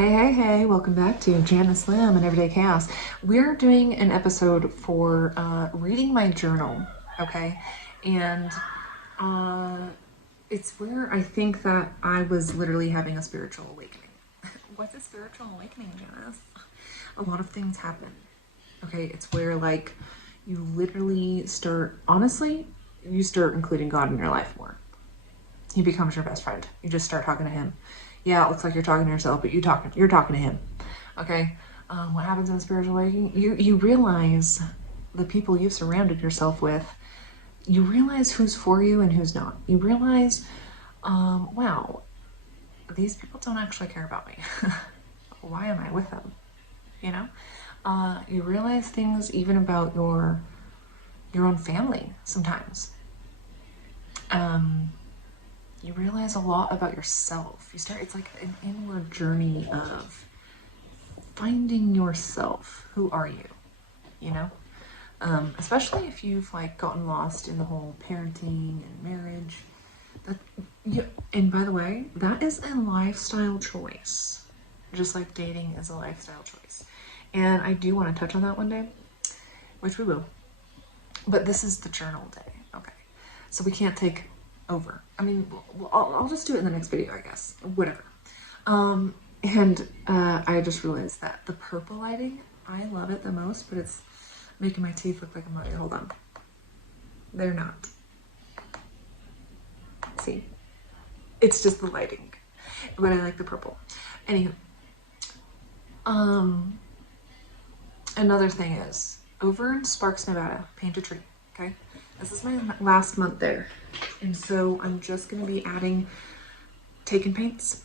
Hey, welcome back to Janis Lamb and Everyday Chaos. We're doing an episode for reading my journal, okay? And it's where I think that I was literally having a spiritual awakening. What's a spiritual awakening, Janis? A lot of things happen, okay? It's where, like, you literally start, honestly, you start including God in your life more. He becomes your best friend. You just start talking to him. Yeah, it looks like you're talking to yourself, but you're talking to him. Okay? What happens in a spiritual awakening? You realize the people you've surrounded yourself with. You realize who's for you and who's not. You realize, wow, these people don't actually care about me. Why am I with them? You know? You realize things even about your own family sometimes. You realize a lot about yourself. It's like an inward journey of finding yourself. Who are you? You know? Especially if you've like gotten lost in the whole parenting and marriage. And by the way, that is a lifestyle choice. Just like dating is a lifestyle choice. And I do want to touch on that one day, which we will. But this is the journal day, okay? So we can't take over. I mean, I'll just do it in the next video, I guess. Whatever. I just realized that the purple lighting, I love it the most, but it's making my teeth look like a mummy. Hold on. They're not. See? It's just the lighting. But I like the purple. Anywho. Another thing is, over in Sparks, Nevada, paint a tree, okay? This is my last month there. And so I'm just going to be adding Taken paints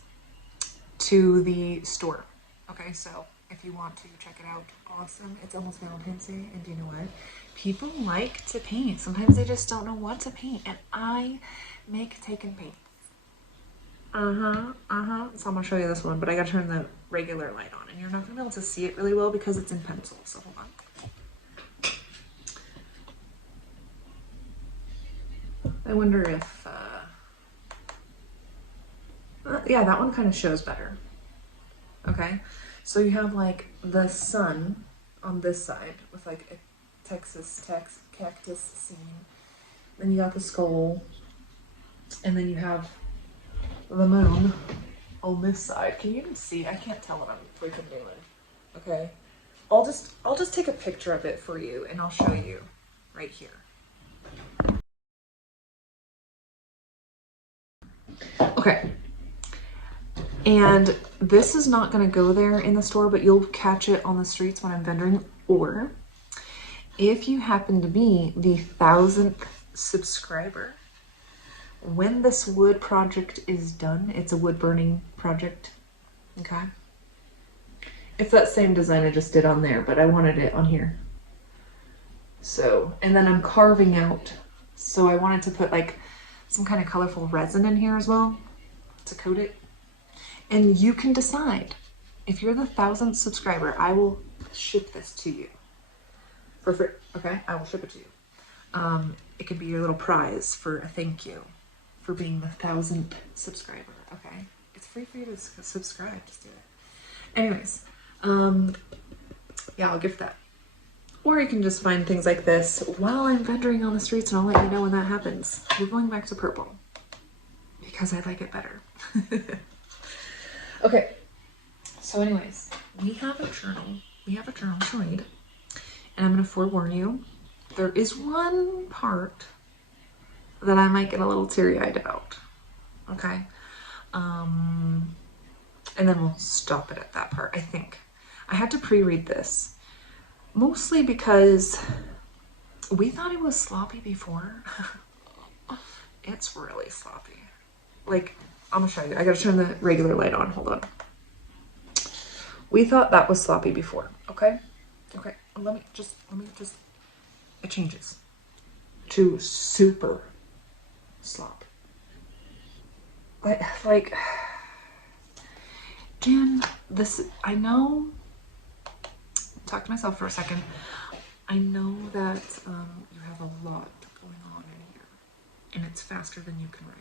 to the store. Okay, so if you want to check it out, awesome. It's almost Valentine's Day, and do you know what? People like to paint. Sometimes they just don't know what to paint, and I make Taken paints. So I'm going to show you this one, but I got to turn the regular light on, and you're not going to be able to see it really well because it's in pencil, so hold on. I wonder if, yeah, that one kind of shows better. Okay, so you have like the sun on this side with like a Texas cactus scene. Then you got the skull, and then you have the moon on this side. Can you even see? I can't tell what I'm freaking doing. Okay, I'll just take a picture of it for you, and I'll show you right here. Okay, and this is not going to go there in the store, but you'll catch it on the streets when I'm vending. Or if you happen to be the 1,000th subscriber, when this wood project is done, it's a wood burning project, okay? It's that same design I just did on there, but I wanted it on here. So, and then I'm carving out, so I wanted to put like some kind of colorful resin in here as well to coat it. And you can decide. If you're the 1,000th subscriber, I will ship this to you for free. Okay, I will ship it to you. It could be your little prize for a thank you for being the 1,000th subscriber. Okay, it's free for you to subscribe. Just do it. Anyways, yeah, I'll gift that. Or you can just find things like this while I'm venturing on the streets, and I'll let you know when that happens. We're going back to purple because I like it better. Okay, so anyways, we have a journal. We have a journal to read, and I'm going to forewarn you, there is one part that I might get a little teary-eyed about. Okay, and then we'll stop it at that part. I think I had to pre-read this. Mostly because we thought it was sloppy before. It's really sloppy. Like, I'm gonna show you. I gotta turn the regular light on. Hold on. We thought that was sloppy before. Okay? Okay. Let me just, it changes to super slop. Like, Jan, I know, talk to myself for a second. I know that you have a lot going on in here, and it's faster than you can write.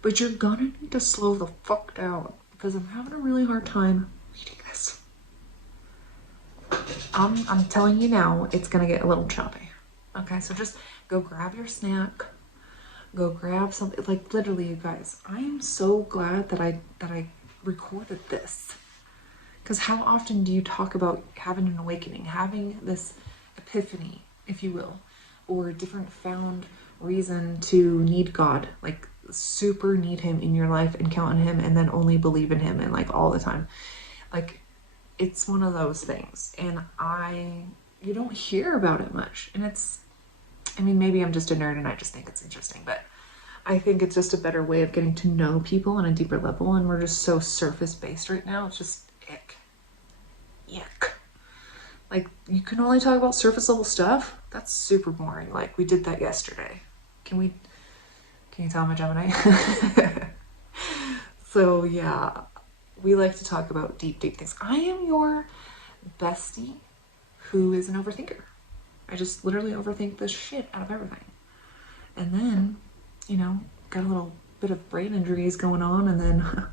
But you're gonna need to slow the fuck down, because I'm having a really hard time reading this. I'm telling you now, it's gonna get a little choppy. Okay, so just go grab your snack, go grab something. Like literally, you guys, I am so glad that I recorded this, because how often do you talk about having an awakening, having this epiphany, if you will, or a different found reason to need God, like super need him in your life and count on him and then only believe in him and like all the time. Like it's one of those things, and you don't hear about it much. And it's, I mean, maybe I'm just a nerd and I just think it's interesting, but I think it's just a better way of getting to know people on a deeper level, and we're just so surface based right now. It's just ick. Yuck. Like, you can only talk about surface level stuff? That's super boring. Like, we did that yesterday. Can you tell I'm a Gemini? So, yeah, we like to talk about deep, deep things. I am your bestie who is an overthinker. I just literally overthink the shit out of everything. And then, you know, got a little bit of brain injuries going on, and then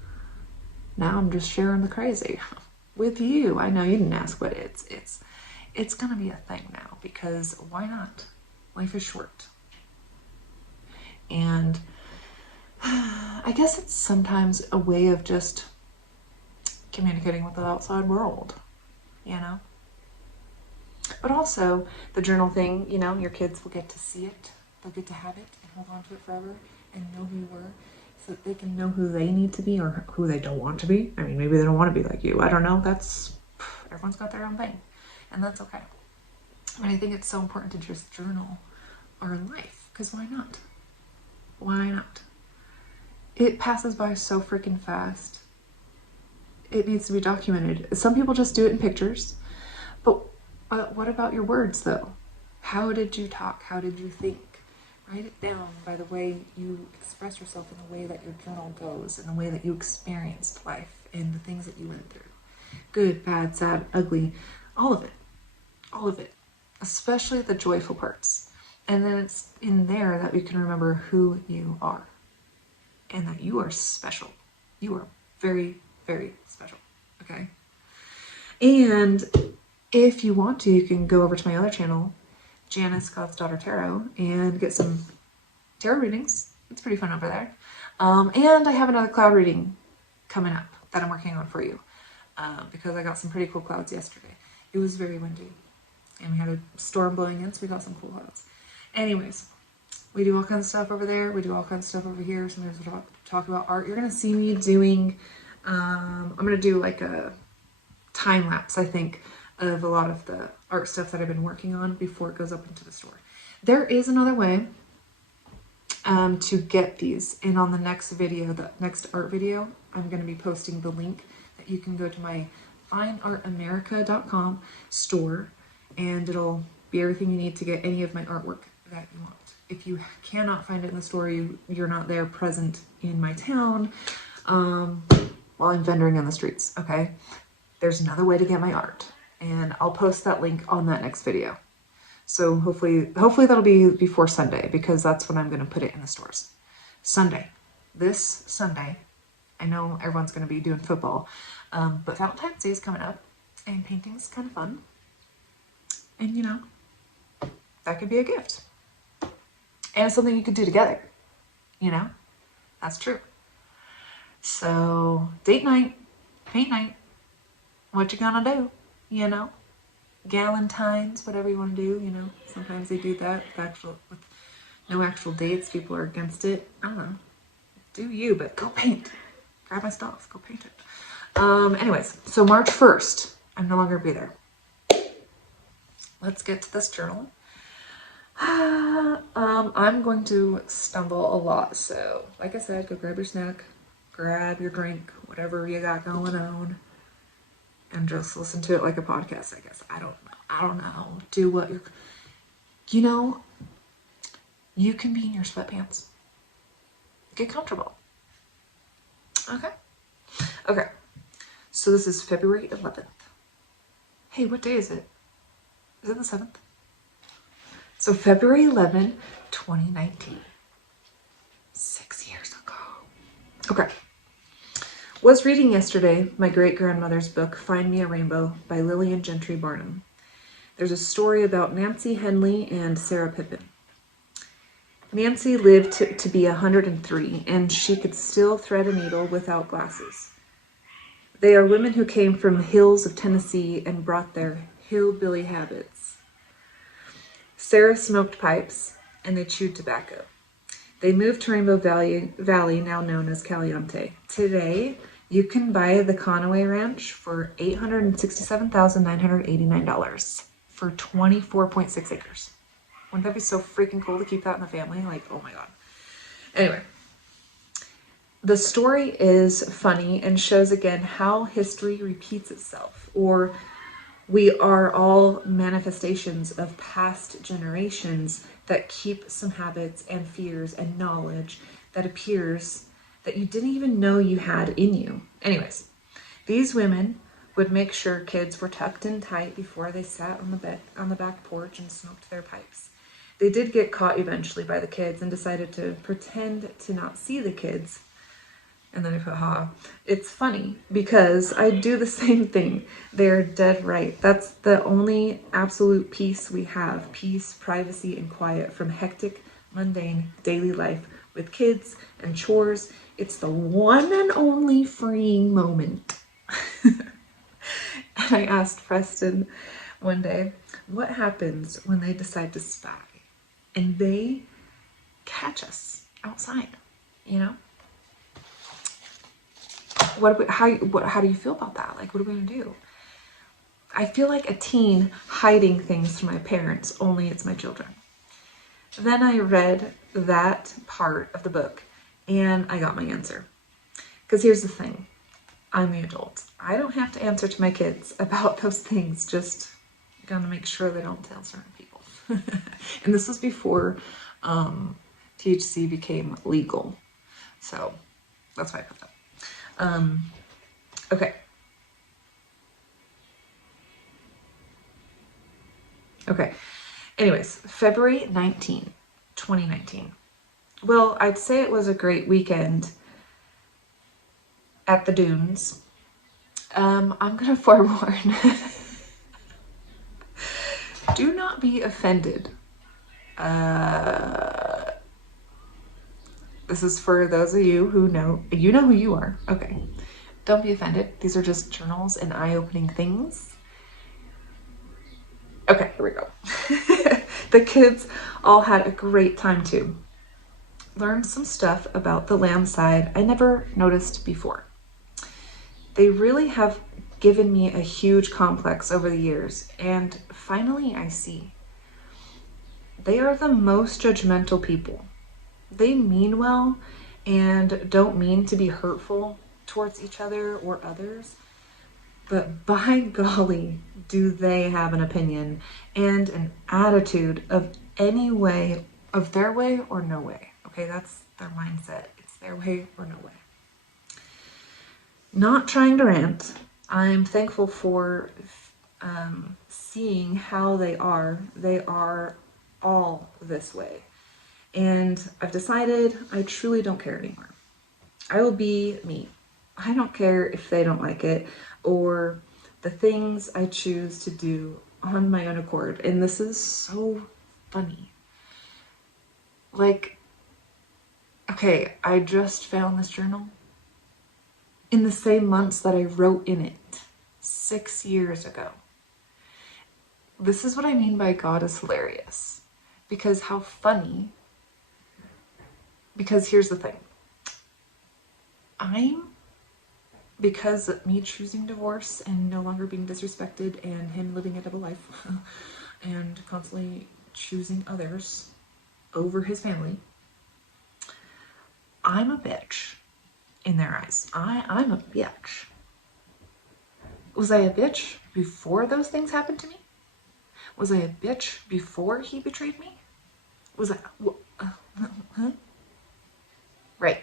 now I'm just sharing the crazy with you. I know you didn't ask, but it's gonna be a thing now, because why not? Life is short. And I guess it's sometimes a way of just communicating with the outside world, you know? But also the journal thing, you know, your kids will get to see it. They'll get to have it and hold on to it forever and know who you were, so that they can know who they need to be or who they don't want to be. I mean, maybe they don't want to be like you. I don't know. Everyone's got their own thing, and that's okay. But I think it's so important to just journal our life, because why not? Why not? It passes by so freaking fast. It needs to be documented. Some people just do it in pictures, but what about your words though? How did you talk? How did you think? Write it down by the way you express yourself, in the way that your journal goes, in the way that you experienced life and the things that you went through. Good, bad, sad, ugly, all of it. All of it. Especially the joyful parts. And then it's in there that we can remember who you are. And that you are special. You are very, very special. Okay? And if you want to, you can go over to my other channel, Janis God's Daughter Tarot, and get some tarot readings. It's pretty fun over there. And I have another cloud reading coming up that I'm working on for you, because I got some pretty cool clouds yesterday. It was very windy, and we had a storm blowing in, so we got some cool clouds. Anyways, we do all kinds of stuff over there. We do all kinds of stuff over here. Sometimes we talk about art. You're going to see me doing, I'm going to do like a time lapse, I think, of a lot of the art stuff that I've been working on before it goes up into the store. There is another way to get these, and on the next video, the next art video, I'm going to be posting the link that you can go to my fineartamerica.com store, and it'll be everything you need to get any of my artwork that you want. If you cannot find it in the store, you're not there present in my town while I'm vendoring on the streets, okay? There's another way to get my art, and I'll post that link on that next video. So hopefully that'll be before Sunday, because that's when I'm going to put it in the stores. Sunday. This Sunday. I know everyone's going to be doing football, but Valentine's Day is coming up, and painting is kind of fun. And, you know, that could be a gift. And it's something you could do together, you know? That's true. So, date night, paint night, what you gonna do, you know? Galentine's, whatever you want to do, you know? Sometimes they do that with no actual dates. People are against it. I don't know. Do you, but go paint. Grab my stuff, go paint it. Anyways, so March 1st, I'm no longer gonna be there. Let's get to this journal. I'm going to stumble a lot, so like I said, go grab your snack, grab your drink, whatever you got going on, and just listen to it like a podcast, I guess. I don't know. Do what you're, you know, you can be in your sweatpants. Get comfortable. Okay. So this is February 11th. Hey, what day is it? Is it the 7th? So February 11, 2019. 6 years ago. Okay. Was reading yesterday my great-grandmother's book, Find Me a Rainbow by Lillian Gentry Barnum. There's a story about Nancy Henley and Sarah Pippin. Nancy lived to be 103, and she could still thread a needle without glasses. They are women who came from the hills of Tennessee and brought their hillbilly habits. Sarah smoked pipes, and they chewed tobacco. They moved to Rainbow Valley, now known as Caliente. Today, you can buy the Conaway Ranch for $867,989 for 24.6 acres. Wouldn't that be so freaking cool to keep that in the family? Like, oh my God. Anyway, the story is funny and shows again how history repeats itself, or we are all manifestations of past generations that keep some habits and fears and knowledge that appears that you didn't even know you had in you. Anyways, these women would make sure kids were tucked in tight before they sat on the back porch and smoked their pipes. They did get caught eventually by the kids and decided to pretend to not see the kids. And then I put, ha. It's funny because I do the same thing. They're dead right. That's the only absolute peace we have. Peace, privacy, and quiet from hectic, mundane daily life with kids and chores. It's the one and only freeing moment. And I asked Preston one day, what happens when they decide to spy? And they catch us outside, you know? How do you feel about that? Like, what are we gonna do? I feel like a teen hiding things from my parents, only it's my children. Then I read that part of the book and I got my answer. Because here's the thing, I'm the adult. I don't have to answer to my kids about those things, just gotta make sure they don't tell certain people. And this was before THC became legal. So that's why I put that. Okay. Okay. Anyways, February 19, 2019. Well, I'd say it was a great weekend at the dunes. I'm gonna forewarn. Do not be offended. This is for those of you who know who you are. Okay. Don't be offended. These are just journals and eye-opening things. Okay, here we go. The kids all had a great time too. Learned some stuff about the Lamb side I never noticed before. They really have given me a huge complex over the years, and finally I see. They are the most judgmental people. They mean well and don't mean to be hurtful towards each other or others, but by golly, do they have an opinion and an attitude of any way, of their way or no way. Okay, that's their mindset. It's their way or no way. Not trying to rant. I'm thankful for seeing how they are. They are all this way. And I've decided I truly don't care anymore. I will be me. I don't care if they don't like it or the things I choose to do on my own accord. And this is so funny. Like, okay, I just found this journal in the same months that I wrote in it 6 years ago. This is what I mean by God is hilarious. Because how funny. Because here's the thing. Because of me choosing divorce and no longer being disrespected and him living a double life and constantly choosing others over his family, I'm a bitch in their eyes. I'm a bitch. Was I a bitch before those things happened to me? Was I a bitch before he betrayed me? Was I... huh? Right.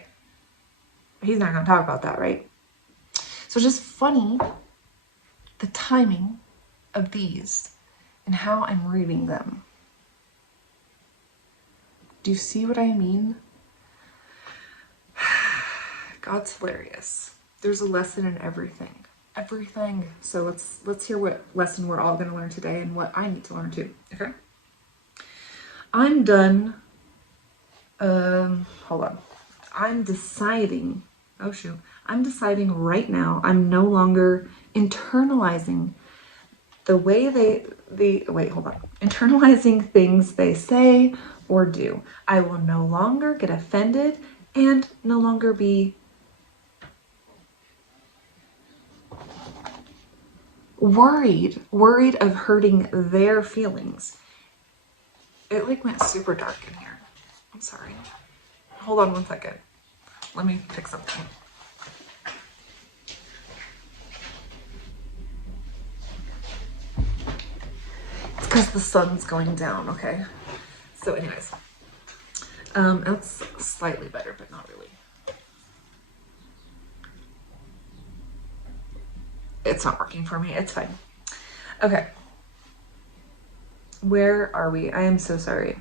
He's not going to talk about that, right? So just funny, the timing of these and how I'm reading them. Do you see what I mean? God's hilarious. There's a lesson in everything. Everything. So let's hear what lesson we're all going to learn today and what I need to learn too. Okay? I'm done. Hold on. I'm deciding. Oh shoot. I'm deciding right now. I'm no longer internalizing the way wait, hold on. Internalizing things they say or do. I will no longer get offended and no longer be worried of hurting their feelings. It like went super dark in here. I'm sorry. Hold on one second. Let me fix something. It's because the sun's going down, okay? So anyways, that's slightly better, but not really. It's not working for me. It's fine. Okay. Where are we? I am so sorry.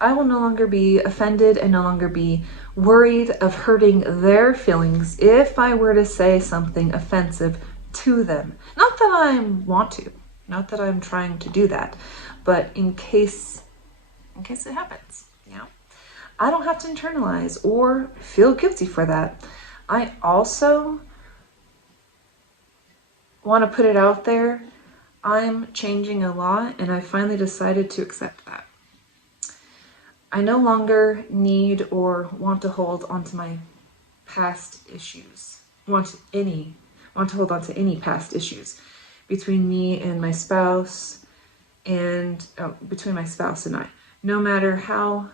I will no longer be offended and no longer be worried of hurting their feelings if I were to say something offensive to them. Not that I want to, not that I'm trying to do that, but in case it happens, you know? I don't have to internalize or feel guilty for that. I also want to put it out there. I'm changing a lot and I finally decided to accept that. I no longer need or want to hold on to my past issues. Want to hold on to any past issues between me and my spouse and between my spouse and I. No matter how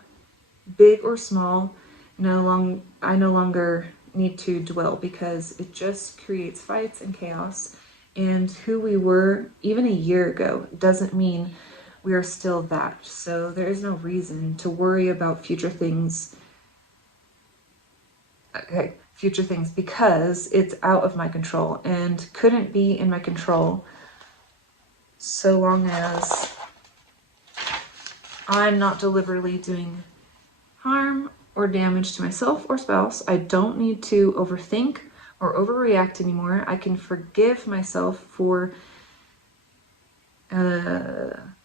big or small, I no longer need to dwell because it just creates fights and chaos. And who we were even a year ago doesn't mean we are still that. So there is no reason to worry about future things. Okay, future things because it's out of my control and couldn't be in my control so long as I'm not deliberately doing harm or damage to myself or spouse. I don't need to overthink or overreact anymore. I can forgive myself for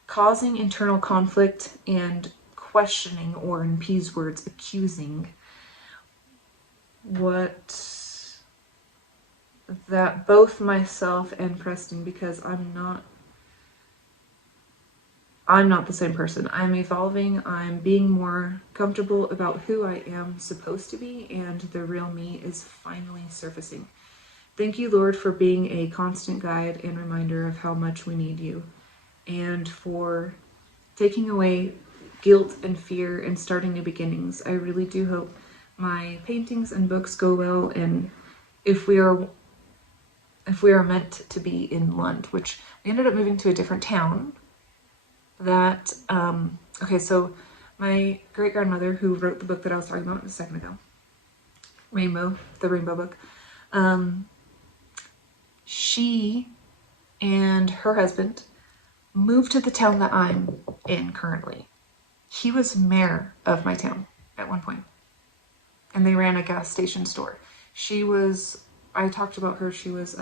causing internal conflict and questioning, or in P's words, accusing that both myself and Preston, because I'm not the same person. I'm evolving. I'm being more comfortable about who I am supposed to be, and the real me is finally surfacing. Thank you, Lord, for being a constant guide and reminder of how much we need you, and for taking away guilt and fear and starting new beginnings. I really do hope my paintings and books go well, and if we are meant to be in Lund, which we ended up moving to a different town. That okay, so my great grandmother, who wrote the book that I was talking about a second ago, the Rainbow book, she and her husband moved to the town that I'm in currently. He was mayor of my town at one point, and they ran a gas station store. I talked about her. She was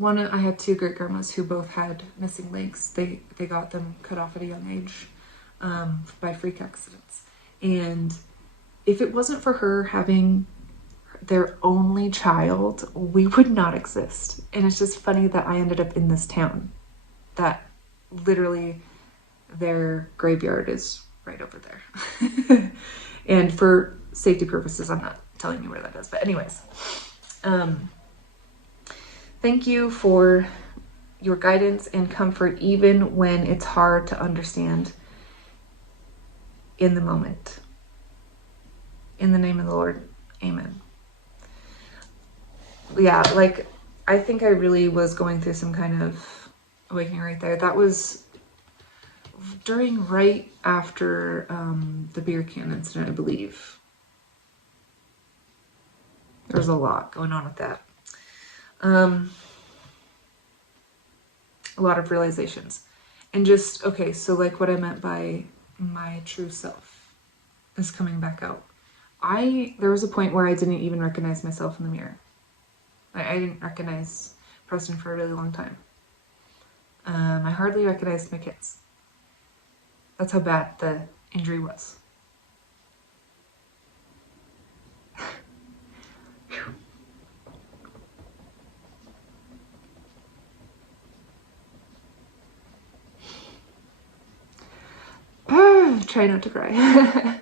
I had two great grandmas who both had missing legs. They got them cut off at a young age by freak accidents. And if it wasn't for her having their only child, we would not exist. And it's just funny that I ended up in this town that literally their graveyard is right over there. And for safety purposes, I'm not telling you where that is. But anyways, thank you for your guidance and comfort, even when it's hard to understand in the moment. In the name of the Lord, amen. Yeah, like, I think I really was going through some kind of awakening right there. That was right after the beer can incident, I believe. There was a lot going on with that. A lot of realizations. And just, okay, so like what I meant by my true self is coming back out. There was a point where I didn't even recognize myself in the mirror. I didn't recognize Preston for a really long time. I hardly recognized my kids. That's how bad the injury was. Try not to cry.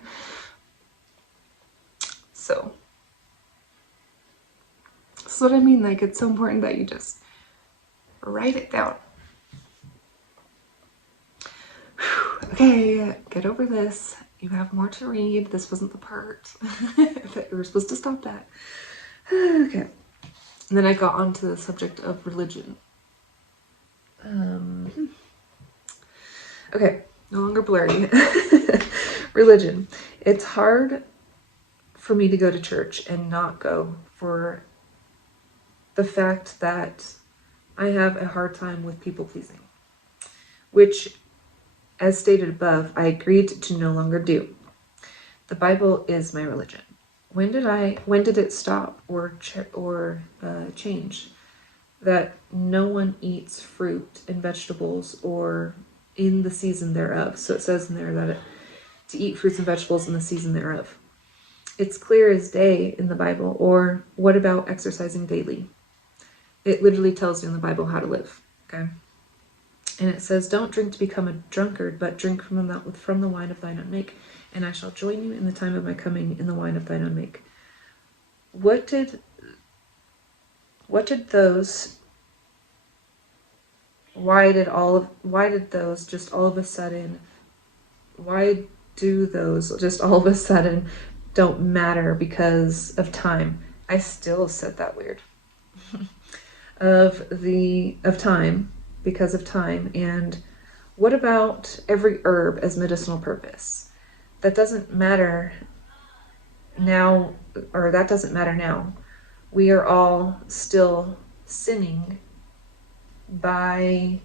So, this is what I mean. Like, it's so important that you just write it down. Okay, get over this. You have more to read. This wasn't the part that you were supposed to stop at. Okay. And then I got onto the subject of religion. Okay, no longer blurry. Religion. It's hard for me to go to church and not go for the fact that I have a hard time with people pleasing, which, as stated above, I agreed to no longer do. The Bible is my religion. When did it stop or change that no one eats fruit and vegetables or in the season thereof? So it says in there that to eat fruits and vegetables in the season thereof. It's clear as day in the Bible. Or what about exercising daily? It literally tells you in the Bible how to live, okay? And it says, don't drink to become a drunkard, but drink from the wine of thine own make, and I shall join you in the time of my coming in the wine of thine own make. Why did those just all of a sudden don't matter because of time? I still said that weird. of time, because of time. And what about every herb as medicinal purpose? That doesn't matter now, or that doesn't matter now. We are all still sinning by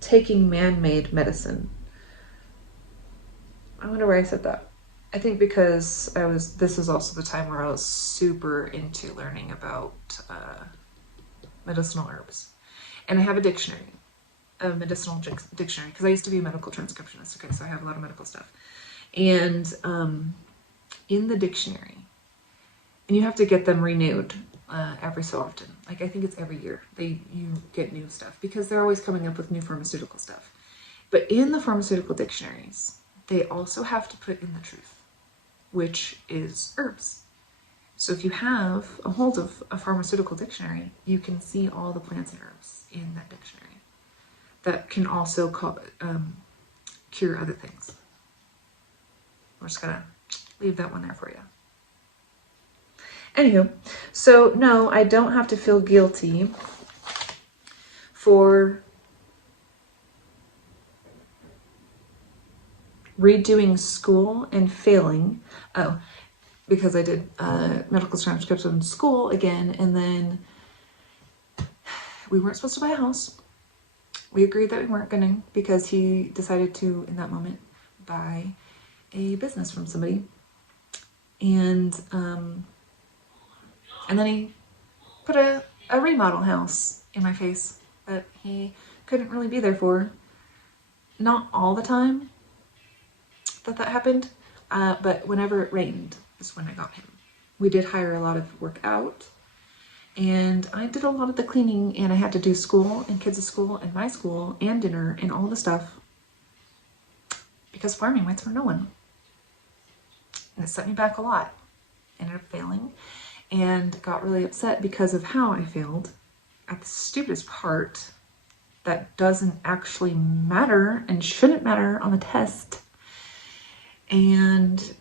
taking man-made medicine. I wonder why I said that. I think because this is also the time where I was super into learning about medicinal herbs. And I have a dictionary, a medicinal dictionary, because I used to be a medical transcriptionist, okay, so I have a lot of medical stuff. And in the dictionary, and you have to get them renewed every so often. Like, I think it's every year you get new stuff, because they're always coming up with new pharmaceutical stuff. But in the pharmaceutical dictionaries, they also have to put in the truth, which is herbs. So if you have a hold of a pharmaceutical dictionary, you can see all the plants and herbs in that dictionary that can also cure other things. We're just gonna leave that one there for you. Anywho, so no, I don't have to feel guilty for redoing school and failing. Oh, because I did medical transcription in school again, and then we weren't supposed to buy a house. We agreed that we weren't gonna, because he decided to, in that moment, buy a business from somebody. And then he put a remodel house in my face that he couldn't really be there for. Not all the time that happened, but whenever it rained is when I got him. We did hire a lot of work out, and I did a lot of the cleaning, and I had to do school and kids' school and my school and dinner and all the stuff, because farming waits for no one. And it set me back a lot. Ended up failing and got really upset because of how I failed at the stupidest part that doesn't actually matter and shouldn't matter on the test. And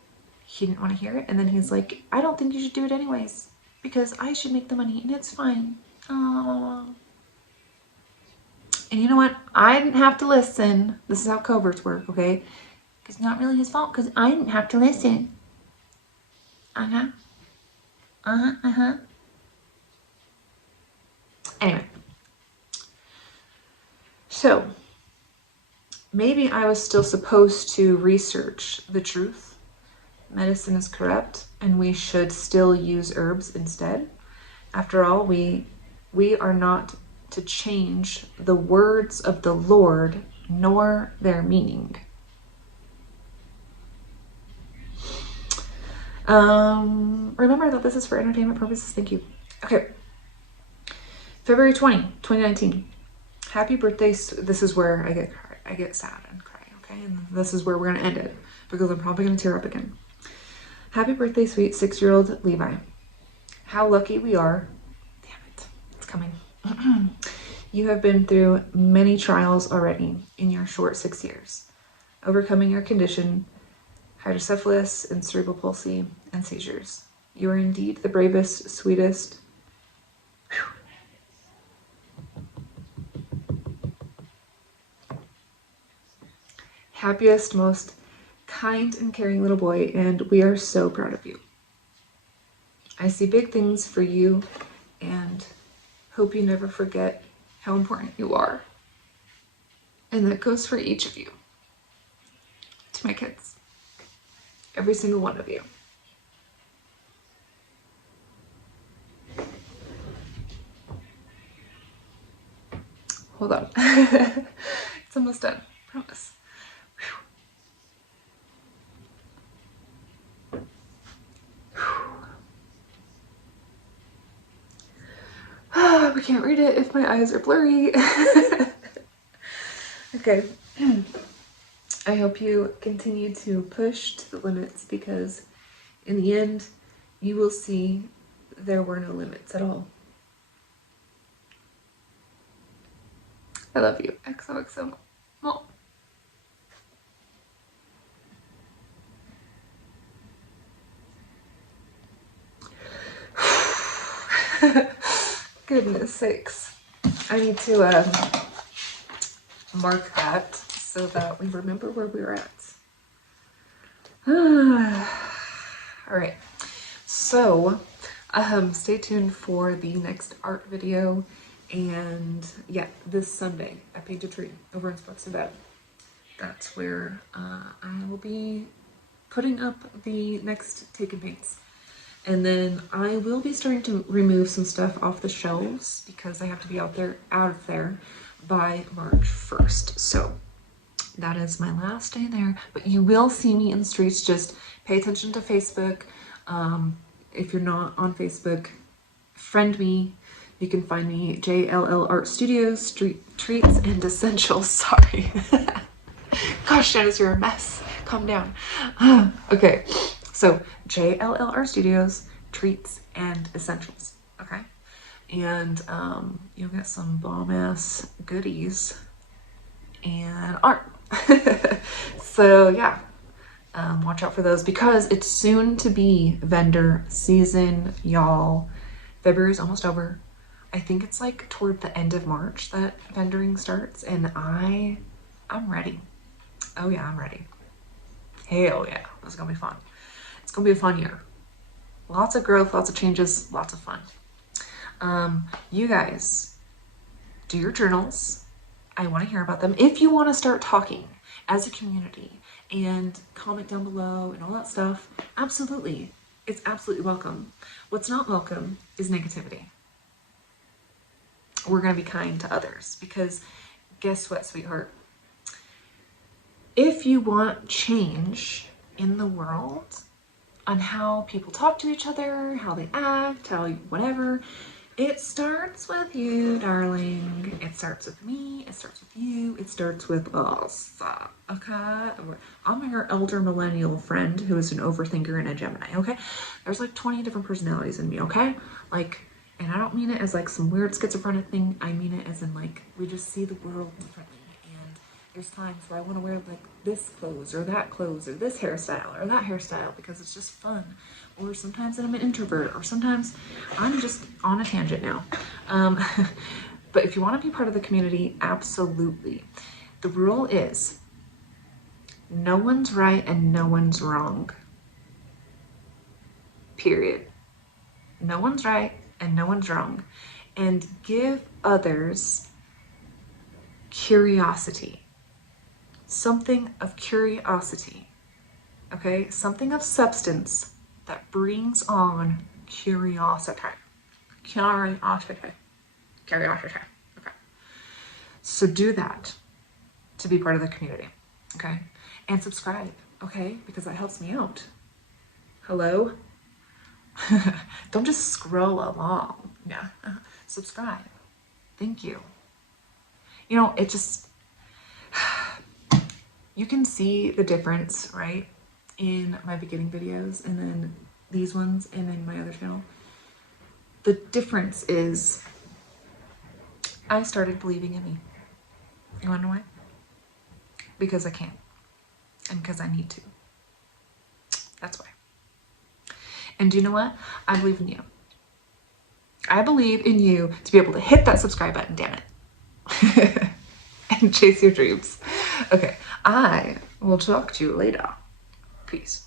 he didn't want to hear it. And then he's like, I don't think you should do it anyways, because I should make the money and it's fine. Aww. And you know what? I didn't have to listen. This is how coverts work, okay? It's not really his fault, because I didn't have to listen. Anyway. So, maybe I was still supposed to research the truth, medicine is corrupt and we should still use herbs instead. After all, we are not to change the words of the Lord nor their meaning. Remember that this is for entertainment purposes. Thank you. Okay. February 20, 2019. Happy birthday. This is where I get sad and cry, okay? And this is where we're going to end it because I'm probably going to tear up again. Happy birthday, sweet 6-year-old Levi. How lucky we are. Damn it. It's coming. You have been through many trials already in your short 6 years, overcoming your condition, hydrocephalus and cerebral palsy and seizures. You are indeed the bravest, sweetest, happiest, most kind and caring little boy, and we are so proud of you. I see big things for you and hope you never forget how important you are. And that goes for each of you. To my kids. Every single one of you. Hold on. It's almost done. Promise. We can't read it if my eyes are blurry. Okay. I hope you continue to push to the limits because in the end, you will see there were no limits at all. I love you. XOXO. Well. Goodness sakes. I need to mark that so that we remember where we were at. All right. So, stay tuned for the next art video. And yeah, this Sunday, I paint a tree over in Sparks and Bed. That's where I will be putting up the next take and paints. And then I will be starting to remove some stuff off the shelves because I have to be out of there by March 1st. So that is my last day there. But you will see me in the streets. Just pay attention to Facebook. If you're not on Facebook, friend me. You can find me JLLARTSTUDIO, Street Treats and Essentials. Sorry. Gosh, Janice, you're a mess. Calm down. Okay, so JLLARTSTUDIOs, Treats and Essentials. Okay, and you'll get some bomb ass goodies and art. So yeah, watch out for those because it's soon to be vendor season, y'all. February's almost over. I think it's like toward the end of March that vendoring starts, and I'm ready. Oh yeah, I'm ready. Hell yeah, this is gonna be fun. It's gonna be a fun year. Lots of growth, lots of changes, lots of fun. You guys, do your journals. I want to hear about them. If you want to start talking as a community and comment down below and all that stuff, absolutely. It's absolutely welcome. What's not welcome is negativity. We're going to be kind to others because guess what, sweetheart? If you want change in the world on how people talk to each other, how they act, how whatever, it starts with you, darling. It starts with me. It starts with you. It starts with us. Okay? I'm your elder millennial friend who is an overthinker and a Gemini. Okay? There's like 20 different personalities in me. Okay? Like, and I don't mean it as like some weird schizophrenic thing. I mean it as in like we just see the world differently. And there's times where I want to wear like this clothes or that clothes or this hairstyle or that hairstyle because it's just fun. Or sometimes I'm an introvert, or sometimes I'm just on a tangent now. But if you want to be part of the community, absolutely. The rule is no one's right and no one's wrong. Period. No one's right and no one's wrong. And give others curiosity. Something of curiosity. okay? Something of substance that brings on curiosity. Curiosity. Curiosity. Okay. So do that to be part of the community, okay? And subscribe, okay? Because that helps me out. Hello? Don't just scroll along. Yeah. Subscribe. Thank you. You know, it just, you can see the difference, right? In my beginning videos and then these ones and then my other channel. The difference is I started believing in me. You wanna know why? Because I can and because I need to. That's why. And do you know what? I believe in you. I believe in you to be able to hit that subscribe button, damn it. And chase your dreams. Okay, I will talk to you later. Peace.